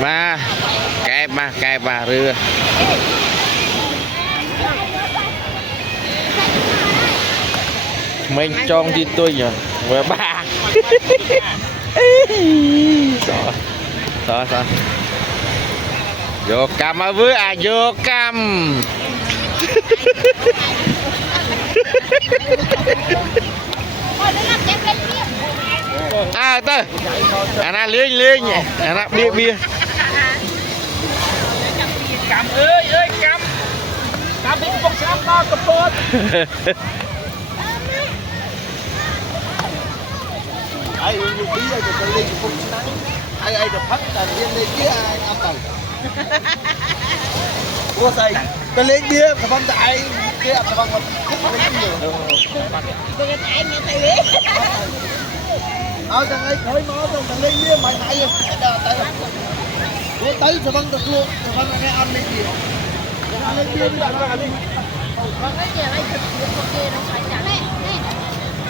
mà kẹp mà rưa mình trong đi tôi nhỉ với bà sao vô cam ở với vô cam tơ anh liên anh bia cam ơi cam bị bốc xám to cặp bột ai nhiều bí rồi cái lên cũng ai được phát là liên lên kia ai ăn tàu mua say cái lên bia cái phong tại kia cái phong một cái anh nghe thấy đấy thằng ấy khởi máu rồi thằng lên bia mày mày rồi mua tới cái phong được luôn cái phong nghe ăn lên gì lên bia đi bạn đi. Có cái gì ấy thực hiện ok nó